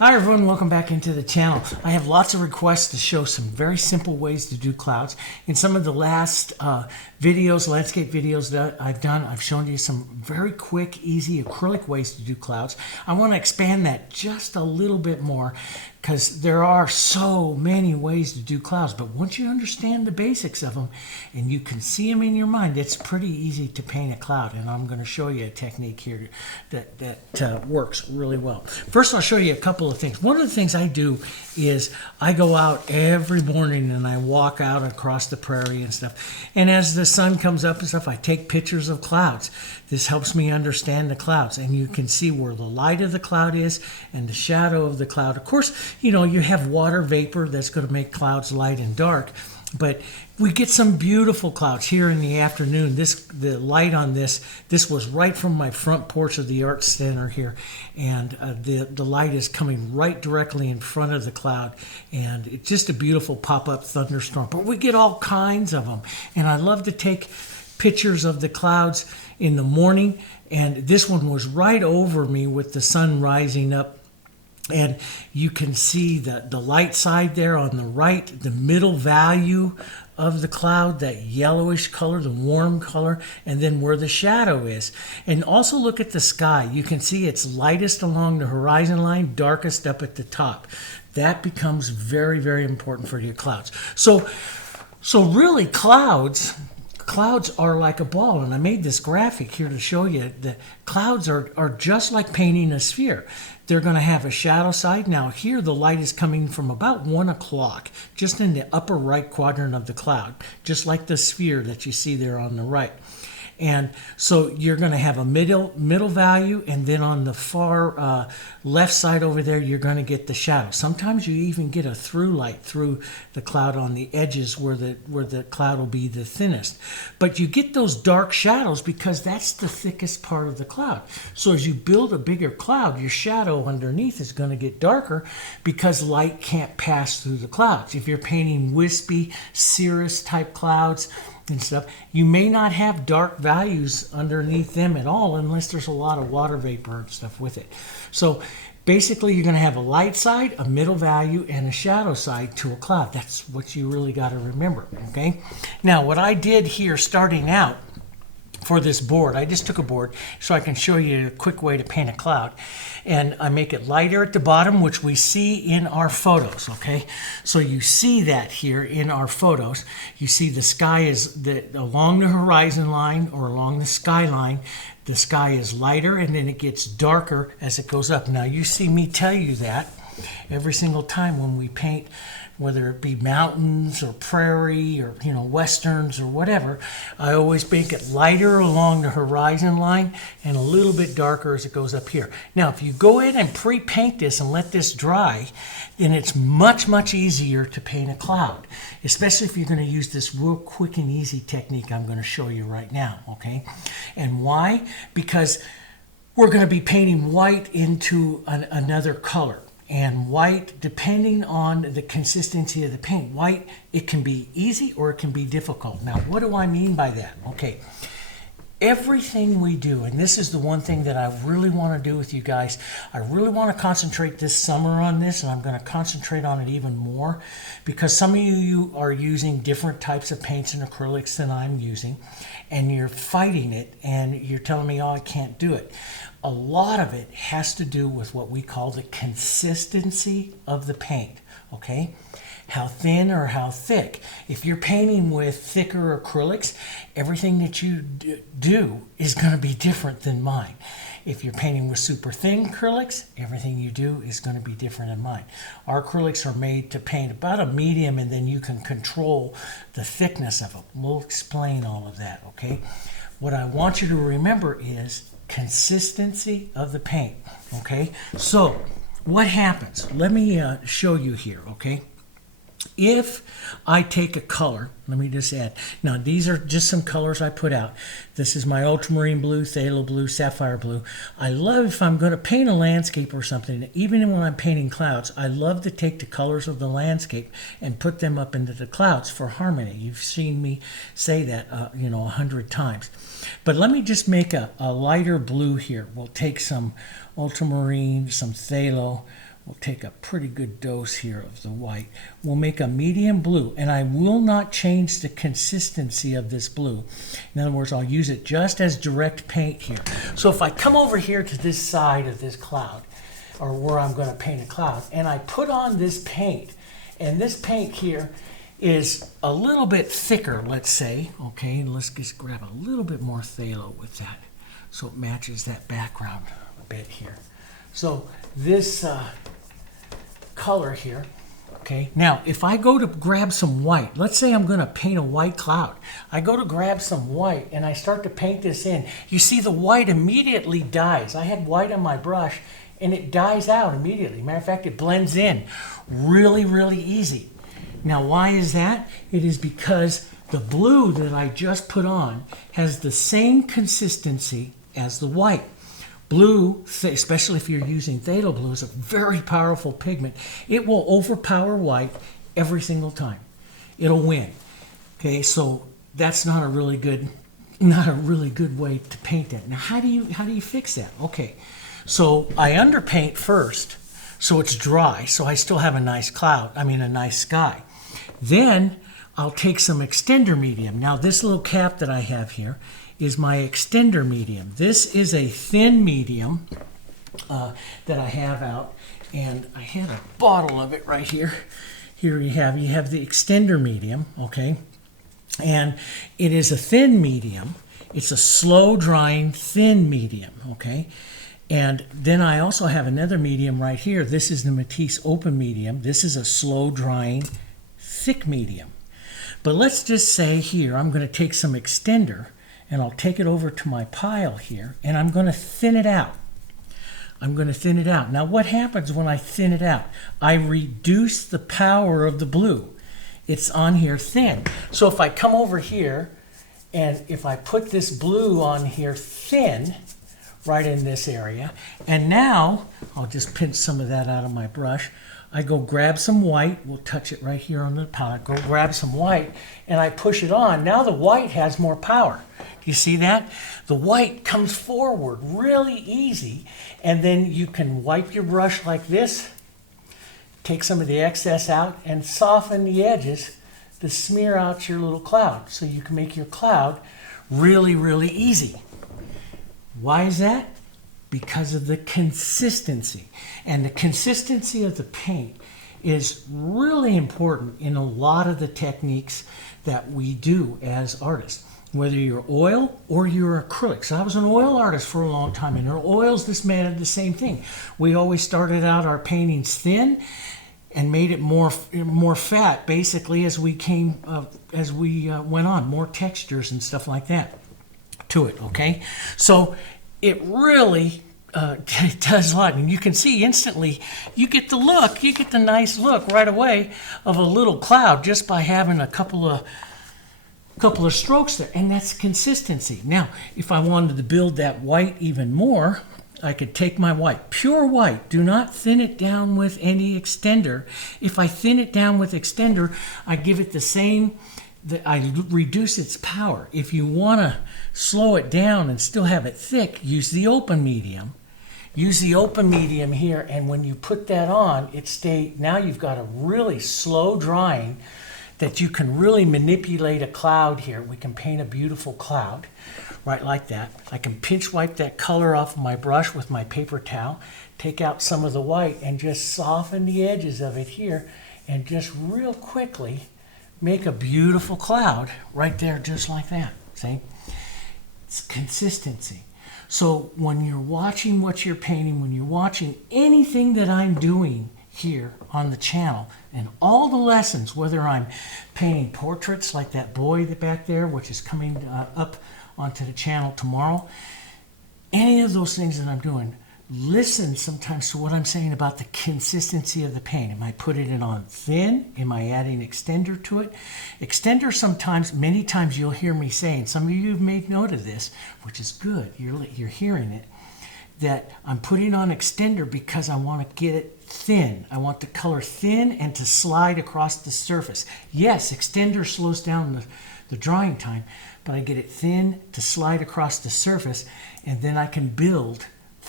Hi everyone, welcome back into the channel. I have lots of requests to show some very simple ways to do clouds. In some of the last videos, landscape videos that I've done, I've shown you some very quick, easy acrylic ways to do clouds. I want to expand that just a little bit more because there are so many ways to do clouds, but once you understand the basics of them and you can see them in your mind, it's pretty easy to paint a cloud, and I'm going to show you a technique here that works really well. First, I'll show you a couple of things. One of the things I do is I go out every morning and I walk out across the prairie and stuff, and as the sun comes up and stuff, I take pictures of clouds. This helps me understand the clouds, and you can see where the light of the cloud is and the shadow of the cloud. Of course, you know, you have water vapor that's going to make clouds light and dark, but we get some beautiful clouds here in the afternoon. The light on this was right from my front porch of the art center here, and the light is coming right directly in front of the cloud, and it's just a beautiful pop-up thunderstorm. But we get all kinds of them, and I love to take pictures of the clouds in the morning, and this one was right over me with the sun rising up. And you can see the light side there on the right, the middle value of the cloud, that yellowish color, the warm color, and then where the shadow is. And also look at the sky. You can see it's lightest along the horizon line, darkest up at the top. That becomes very, very important for your clouds. So really clouds are like a ball, and I made this graphic here to show you that clouds are just like painting a sphere. They're going to have a shadow side. Now here the light is coming from about 1 o'clock, just in the upper right quadrant of the cloud, just like the sphere that you see there on the right. And so you're going to have a middle value, and then on the far left side over there, you're going to get the shadow. Sometimes you even get a through light through the cloud on the edges where the cloud will be the thinnest. But you get those dark shadows because that's the thickest part of the cloud. So as you build a bigger cloud, your shadow underneath is going to get darker because light can't pass through the clouds. If you're painting wispy, cirrus type clouds and stuff, you may not have dark values underneath them at all unless there's a lot of water vapor and stuff with it. So basically you're going to have a light side, a middle value, and a shadow side to a cloud. That's what you really got to remember, okay? Now what I did here starting out for this board, I just took a board so I can show you a quick way to paint a cloud, and I make it lighter at the bottom, which we see in our photos, okay? So you see that here in our photos. You see the sky is along the horizon line or along the skyline. The sky is lighter, and then it gets darker as it goes up. Now you see me tell you that every single time when we paint, whether it be mountains or prairie or, you know, westerns or whatever, I always make it lighter along the horizon line and a little bit darker as it goes up here. Now, if you go in and pre-paint this and let this dry, then it's much, much easier to paint a cloud, especially if you're going to use this real quick and easy technique I'm going to show you right now, okay? And why? Because we're going to be painting white into another color. And white, depending on the consistency of the paint, white, it can be easy or it can be difficult. Now, what do I mean by that? Okay, everything we do, and this is the one thing that I really want to do with you guys, I really want to concentrate this summer on this, and I'm going to concentrate on it even more because some of you are using different types of paints and acrylics than I'm using, and you're fighting it, and you're telling me, oh, I can't do it. A lot of it has to do with what we call the consistency of the paint, okay? How thin or how thick. If you're painting with thicker acrylics, everything that you do is going to be different than mine. If you're painting with super thin acrylics, everything you do is going to be different than mine. Our acrylics are made to paint about a medium, and then you can control the thickness of them. We'll explain all of that, okay? What I want you to remember is consistency of the paint, okay? So what happens? Let me show you here, okay? If I take a color, let me just add, now these are just some colors I put out. This is my Ultramarine Blue, Phthalo Blue, Sapphire Blue. I love, if I'm going to paint a landscape or something, even when I'm painting clouds, I love to take the colors of the landscape and put them up into the clouds for harmony. You've seen me say that, you know, 100 times. But let me just make a lighter blue here. We'll take some ultramarine, some phthalo. we'll take a pretty good dose here of the white. We'll make a medium blue, and I will not change the consistency of this blue. In other words, I'll use it just as direct paint here. So if I come over here to this side of this cloud, or where I'm going to paint a cloud, and I put on this paint, and this paint here is a little bit thicker, let's say, okay, and let's just grab a little bit more phthalo with that so it matches that background a bit here. So this color here, okay, now if I go to grab some white, let's say I'm going to paint a white cloud. I go to grab some white and I start to paint this in. You see the white immediately dies. I had white on my brush and it dies out immediately. Matter of fact, it blends in really, really easy. Now, why is that? It is because the blue that I just put on has the same consistency as the white. Blue, especially if you're using Phthalo Blue, is a very powerful pigment. It will overpower white every single time. It'll win. Okay, so that's not a really good way to paint that. Now, how do you fix that? Okay, so I underpaint first, so it's dry, so I still have a nice cloud. I mean, a nice sky. Then I'll take some extender medium. Now, this little cap that I have here is my extender medium. This is a thin medium that I have out, and I had a bottle of it right here. Here you have the extender medium, okay? And it is a thin medium. It's a slow drying thin medium, okay? And then I also have another medium right here. This is the Matisse Open Medium. This is a slow drying thick medium. But let's just say here, I'm going to take some extender and I'll take it over to my pile here and I'm going to thin it out. I'm going to thin it out. Now what happens when I thin it out? I reduce the power of the blue. It's on here thin. So if I come over here and if I put this blue on here thin, right in this area, and now I'll just pinch some of that out of my brush. I go grab some white, we'll touch it right here on the palette, go grab some white, and I push it on. Now the white has more power. Do you see that? The white comes forward really easy, and then you can wipe your brush like this, take some of the excess out, and soften the edges to smear out your little cloud, so you can make your cloud really, really easy. Why is that? Because of the consistency. And the consistency of the paint is really important in a lot of the techniques that we do as artists, whether you're oil or you're acrylics. I was an oil artist for a long time, and our oils, this mattered the same thing. We always started out our paintings thin and made it more fat, basically, as we went on, more textures and stuff like that to it, okay? So it really it does a lot. And you can see instantly, you get the nice look right away of a little cloud just by having a couple of strokes there. And that's consistency. Now, if I wanted to build that white even more, I could take my white, pure white. Do not thin it down with any extender. If I thin it down with extender, I give it the same, I reduce its power. If you want to slow it down and still have it thick, use the open medium. Use the open medium here, and when you put that on, now you've got a really slow drying that you can really manipulate a cloud here. We can paint a beautiful cloud, right like that. I can pinch wipe that color off of my brush with my paper towel, take out some of the white, and just soften the edges of it here, and just real quickly make a beautiful cloud right there, just like that. See? It's consistency. So when you're watching what you're painting, when you're watching anything that I'm doing here on the channel, and all the lessons, whether I'm painting portraits like that boy back there, which is coming up onto the channel tomorrow, any of those things that I'm doing, listen sometimes to what I'm saying about the consistency of the paint. Am I putting it on thin? Am I adding extender to it? Extender sometimes, many times you'll hear me saying, some of you have made note of this, which is good, you're hearing it, that I'm putting on extender because I want to get it thin. I want the color thin and to slide across the surface. Yes, extender slows down the drying time, but I get it thin to slide across the surface, and then I can build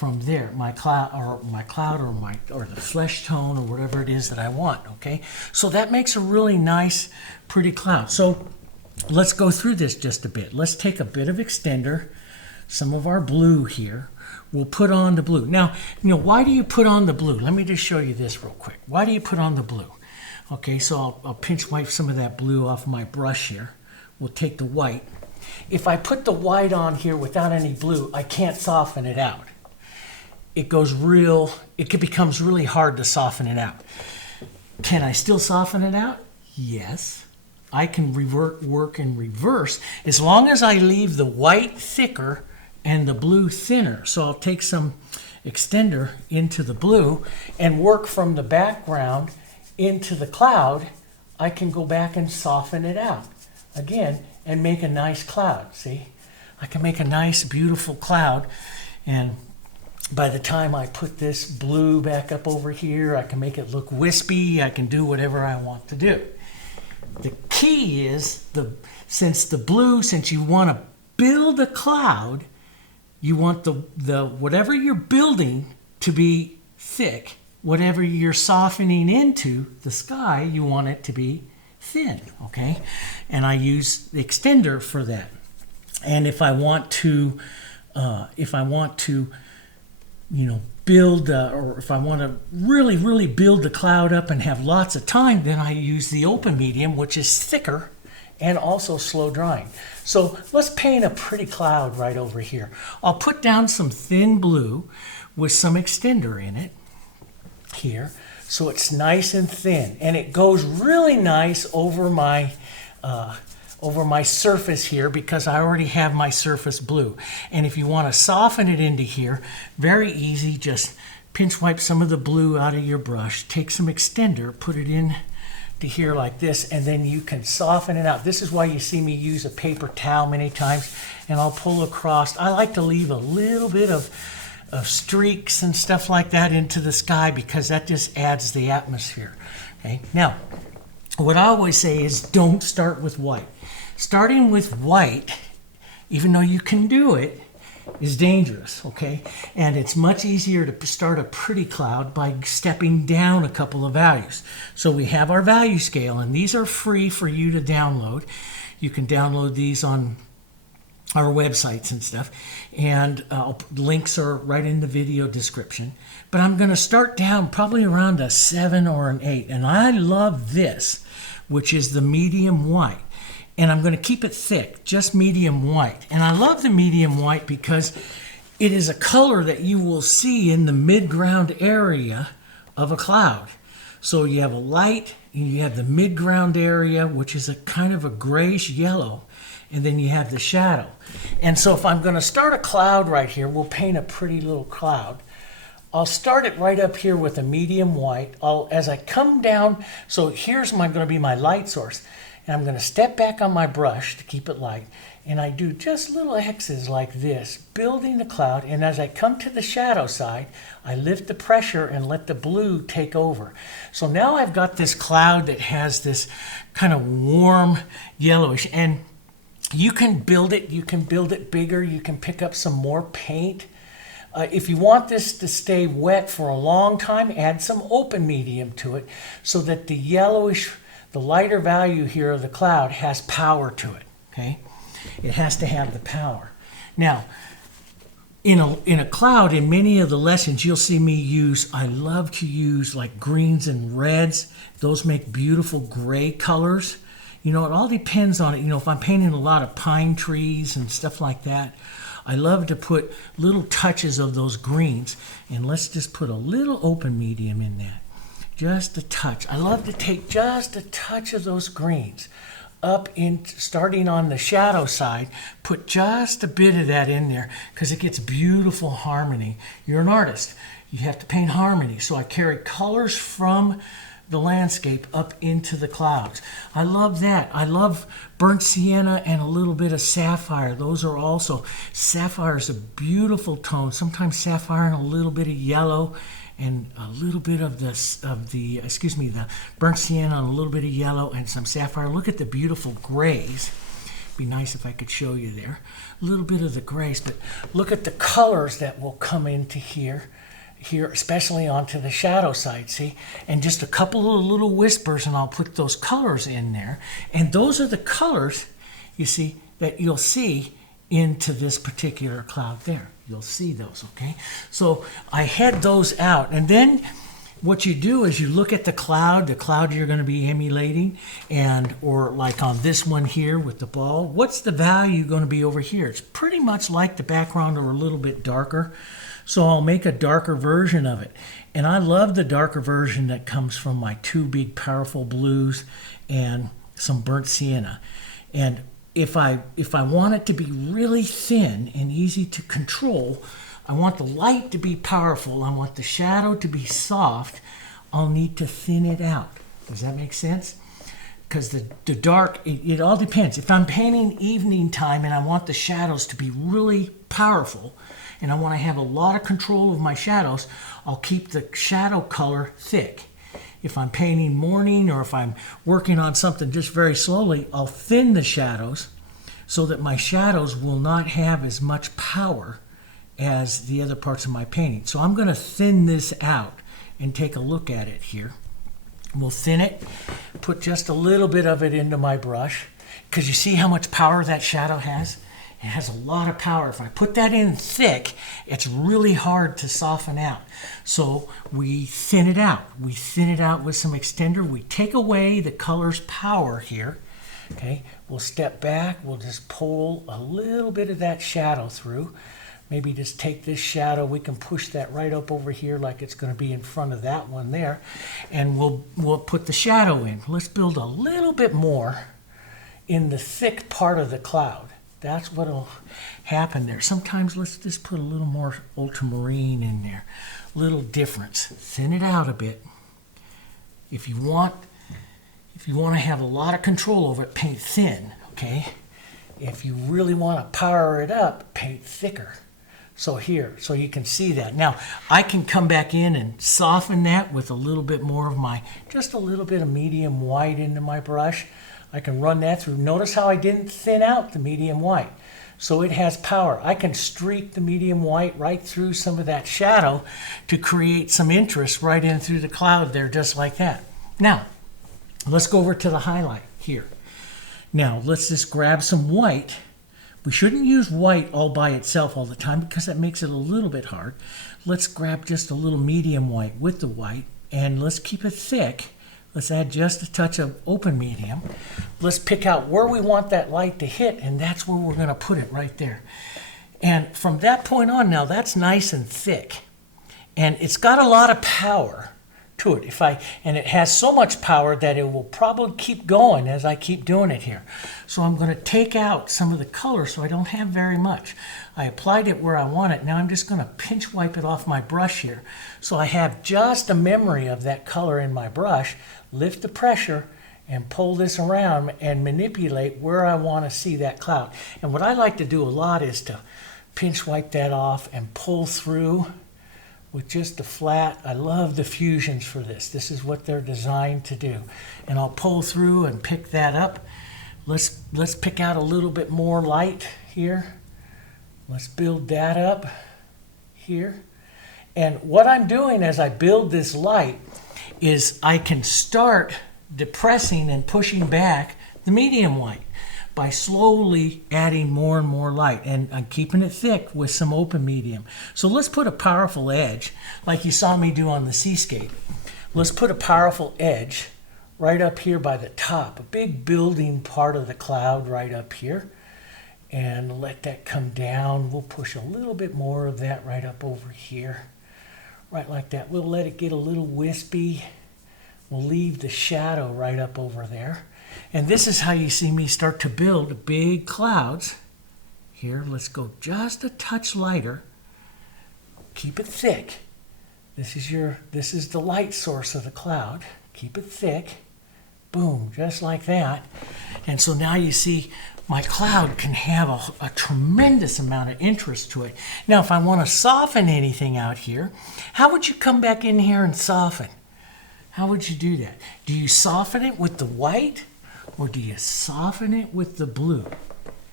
from there, my cloud or the flesh tone or whatever it is that I want, okay? So that makes a really nice, pretty cloud. So let's go through this just a bit. Let's take a bit of extender, some of our blue here. We'll put on the blue. Now, why do you put on the blue? Let me just show you this real quick. Why do you put on the blue? Okay, so I'll pinch wipe some of that blue off my brush here. We'll take the white. If I put the white on here without any blue, I can't soften it out. It becomes really hard to soften it out. Can I still soften it out? Yes. I can work in reverse as long as I leave the white thicker and the blue thinner. So I'll take some extender into the blue and work from the background into the cloud. I can go back and soften it out again and make a nice cloud. See, I can make a nice beautiful cloud, and by the time I put this blue back up over here, I can make it look wispy. I can do whatever I want to do. The key is, since you want to build a cloud, you want the whatever you're building to be thick. Whatever you're softening into the sky, you want it to be thin, okay? And I use the extender for that. And if I want to build, or if I want to really, really build the cloud up and have lots of time, then I use the open medium, which is thicker and also slow drying. So let's paint a pretty cloud right over here. I'll put down some thin blue with some extender in it here, so it's nice and thin, and it goes really nice over my surface here because I already have my surface blue. And if you want to soften it into here, very easy, just pinch wipe some of the blue out of your brush, take some extender, put it in to here like this, and then you can soften it out. This is why you see me use a paper towel many times, and I'll pull across. I like to leave a little bit of streaks and stuff like that into the sky because that just adds the atmosphere. Okay. Now, what I always say is don't start with white. Starting with white, even though you can do it, is dangerous, okay? And it's much easier to start a pretty cloud by stepping down a couple of values. So we have our value scale, and these are free for you to download. You can download these on our websites and stuff, and links are right in the video description. But I'm going to start down probably around a 7 or an 8, and I love this, which is the medium white. And I'm going to keep it thick, just medium white. And I love the medium white because it is a color that you will see in the midground area of a cloud. So you have a light, and you have the midground area, which is a kind of a grayish yellow, and then you have the shadow. And so if I'm going to start a cloud right here, we'll paint a pretty little cloud. I'll start it right up here with a medium white. As I come down, so here's going to be my light source. And I'm going to step back on my brush to keep it light, and I do just little X's like this, building the cloud. And as I come to the shadow side, I lift the pressure and let the blue take over. So now I've got this cloud that has this kind of warm yellowish, and you can build it bigger. You can pick up some more paint. If you want this to stay wet for a long time, add some open medium to it so that the yellowish, the lighter value here of the cloud has power to it, okay? It has to have the power. Now, in a cloud, in many of the lessons, you'll see me I love to use like greens and reds. Those make beautiful gray colors. It all depends on it. If I'm painting a lot of pine trees and stuff like that, I love to put little touches of those greens. And let's just put a little open medium in that. Just a touch. I love to take just a touch of those greens up in, starting on the shadow side, put just a bit of that in there because it gets beautiful harmony. You're an artist. You have to paint harmony. So I carry colors from the landscape up into the clouds. I love that. I love burnt sienna and a little bit of sapphire. Those are also, sapphire is a beautiful tone. Sometimes sapphire and a little bit of yellow, and a little bit of the burnt sienna and a little bit of yellow and some sapphire. Look at the beautiful grays be nice if I could show you there. A little bit of the grays, but look at the colors that will come into here, especially onto the shadow side, see? And just a couple of little whispers, and I'll put those colors in there. And those are the colors, you see, that you'll see into this particular cloud there. You'll see those, okay? So I head those out, and then what you do is you look at the cloud you're going to be emulating, or like on this one here with the ball, what's the value going to be over here? It's pretty much like the background or a little bit darker. So I'll make a darker version of it. And I love the darker version that comes from my two big powerful blues and some burnt sienna. And if I want it to be really thin and easy to control, I want the light to be powerful, I want the shadow to be soft, I'll need to thin it out. Does that make sense? Because the dark, it all depends. If I'm painting evening time and I want the shadows to be really powerful, and I want to have a lot of control of my shadows, I'll keep the shadow color thick. If I'm painting morning, or if I'm working on something just very slowly, I'll thin the shadows so that my shadows will not have as much power as the other parts of my painting. So I'm going to thin this out and take a look at it here. We'll thin it, put just a little bit of it into my brush, because you see how much power that shadow has? It has a lot of power. If I put that in thick, it's really hard to soften out. So we thin it out. We thin it out with some extender. We take away the color's power here. Okay, we'll step back. We'll just pull a little bit of that shadow through. Maybe just take this shadow, we can push that right up over here like it's going to be in front of that one there. And we'll put the shadow in. Let's build a little bit more in the thick part of the cloud. That's what will happen there. Sometimes let's just put a little more ultramarine in there. Little difference. Thin it out a bit. If you want to have a lot of control over it, paint thin, okay? If you really want to power it up, paint thicker. So here, so you can see that. Now, I can come back in and soften that with a little bit more of just a little bit of medium white into my brush. I can run that through. Notice how I didn't thin out the medium white. So it has power. I can streak the medium white right through some of that shadow to create some interest right in through the cloud there, just like that. Now, let's go over to the highlight here. Now, let's just grab some white. We shouldn't use white all by itself all the time because that makes it a little bit hard. Let's grab just a little medium white with the white, and let's keep it thick. Let's add just a touch of open medium. Let's pick out where we want that light to hit, and that's where we're going to put it right there. And from that point on now, that's nice and thick. And it's got a lot of power to it. And it has so much power that it will probably keep going as I keep doing it here. So I'm going to take out some of the color so I don't have very much. I applied it where I want it. Now I'm just going to pinch wipe it off my brush here. So I have just a memory of that color in my brush. Lift the pressure and pull this around and manipulate where I want to see that cloud. And what I like to do a lot is to pinch wipe that off and pull through with just a flat. I love the fusions for this. This is what they're designed to do. And I'll pull through and pick that up. Let's pick out a little bit more light here. Let's build that up here. And what I'm doing as I build this light is I can start depressing and pushing back the medium white by slowly adding more and more light, and I'm keeping it thick with some open medium. So let's put a powerful edge like you saw me do on the seascape. Let's put a powerful edge right up here by the top, a big building part of the cloud right up here, and let that come down. We'll push a little bit more of that right up over here, right like that. We'll let it get a little wispy. We'll leave the shadow right up over there. And this is how you see me start to build big clouds. Here, let's go just a touch lighter. Keep it thick. This is the light source of the cloud. Keep it thick. Boom, just like that. And so now you see my cloud can have a tremendous amount of interest to it. Now, if I want to soften anything out here, how would you come back in here and soften? How would you do that? Do you soften it with the white? Or do you soften it with the blue?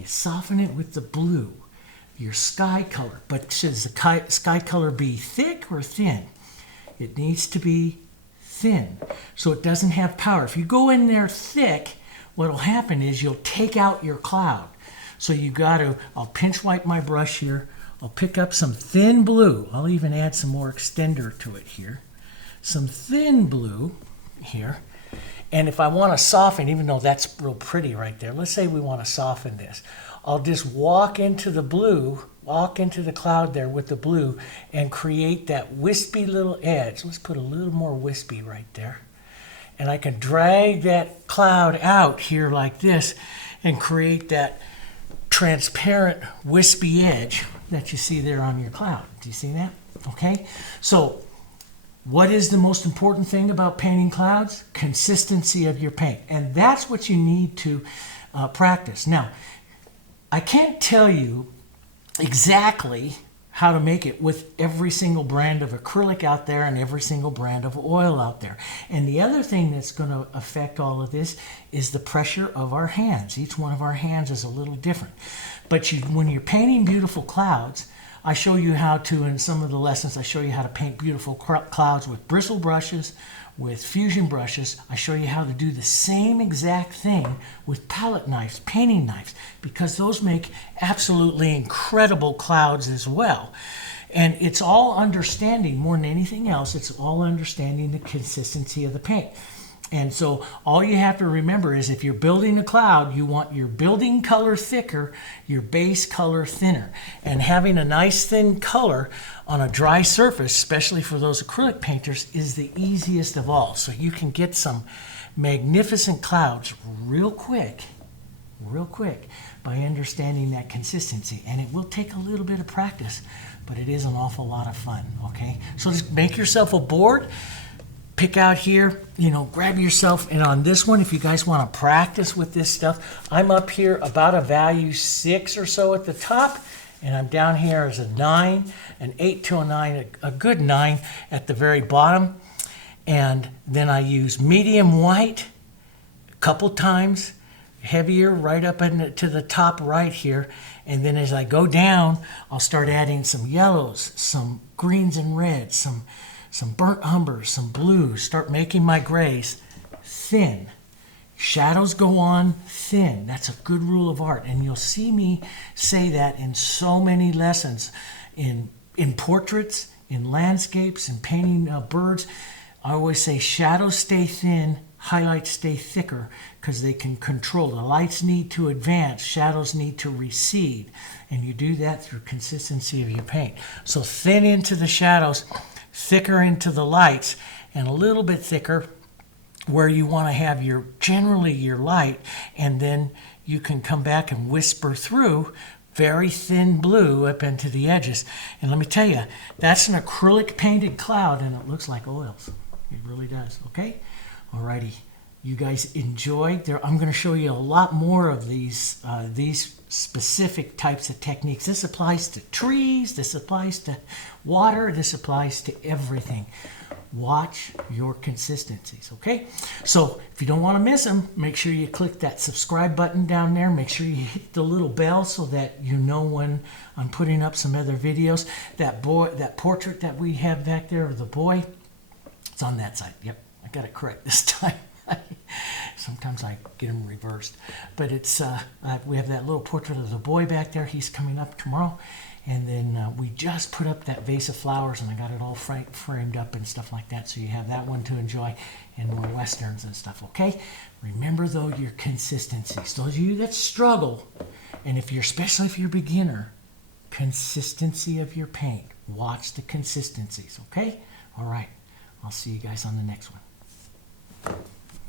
You soften it with the blue, your sky color. But should the sky color be thick or thin? It needs to be thin, so it doesn't have power. If you go in there thick, what will happen is you'll take out your cloud. So you got to, I'll pinch wipe my brush here. I'll pick up some thin blue. I'll even add some more extender to it here. Some thin blue here. And if I want to soften, even though that's real pretty right there, let's say we want to soften this. I'll just walk into the blue, walk into the cloud there with the blue and create that wispy little edge. Let's put a little more wispy right there. And I can drag that cloud out here like this and create that transparent wispy edge that you see there on your cloud. Do you see that? Okay. So what is the most important thing about painting clouds? Consistency of your paint. And that's what you need to practice. Now, I can't tell you exactly how to make it with every single brand of acrylic out there and every single brand of oil out there. And the other thing that's going to affect all of this is the pressure of our hands. Each one of our hands is a little different. But when you're painting beautiful clouds, I show you how to, in some of the lessons, I show you how to paint beautiful clouds with bristle brushes, with fusion brushes. I show you how to do the same exact thing with palette knives, painting knives, because those make absolutely incredible clouds as well. And it's all understanding, more than anything else, it's all understanding the consistency of the paint. And so all you have to remember is if you're building a cloud, you want your building color thicker, your base color thinner. And having a nice thin color on a dry surface, especially for those acrylic painters, is the easiest of all. So you can get some magnificent clouds real quick by understanding that consistency. And it will take a little bit of practice, but it is an awful lot of fun, okay? So just make yourself a board. Pick out here, grab yourself, and on this one, if you guys want to practice with this stuff, I'm up here about a value 6 or so at the top, and I'm down here as a 9, an 8 to a 9, a good 9 at the very bottom. And then I use medium white a couple times, heavier right up to the top right here. And then as I go down, I'll start adding some yellows, some greens and reds, some burnt umbers, some blues, start making my grays thin. Shadows go on thin. That's a good rule of art. And you'll see me say that in so many lessons, in portraits, in landscapes, in painting birds. I always say shadows stay thin, highlights stay thicker, because they can control. The lights need to advance, shadows need to recede. And you do that through consistency of your paint. So thin into the shadows, thicker into the lights, and a little bit thicker where you want to have generally your light, and then you can come back and whisper through very thin blue up into the edges. And let me tell you, that's an acrylic painted cloud, and it looks like oils. It really does, okay? Alrighty, you guys enjoy. I'm going to show you a lot more of these specific types of techniques. This applies to trees, this applies to water, this applies to everything. Watch your consistencies, okay? So if you don't want to miss them, make sure you click that subscribe button down there. Make sure you hit the little bell so that you know when I'm putting up some other videos. That portrait that we have back there of the boy, it's on that side. Yep, I got it correct this time. Sometimes I get them reversed. But it's we have that little portrait of the boy back there. He's coming up tomorrow. And then we just put up that vase of flowers, and I got it all framed up and stuff like that. So you have that one to enjoy, and more westerns and stuff, okay? Remember, though, your consistencies. Those of you that struggle, and especially if you're a beginner, consistency of your paint. Watch the consistencies, okay? All right. I'll see you guys on the next one.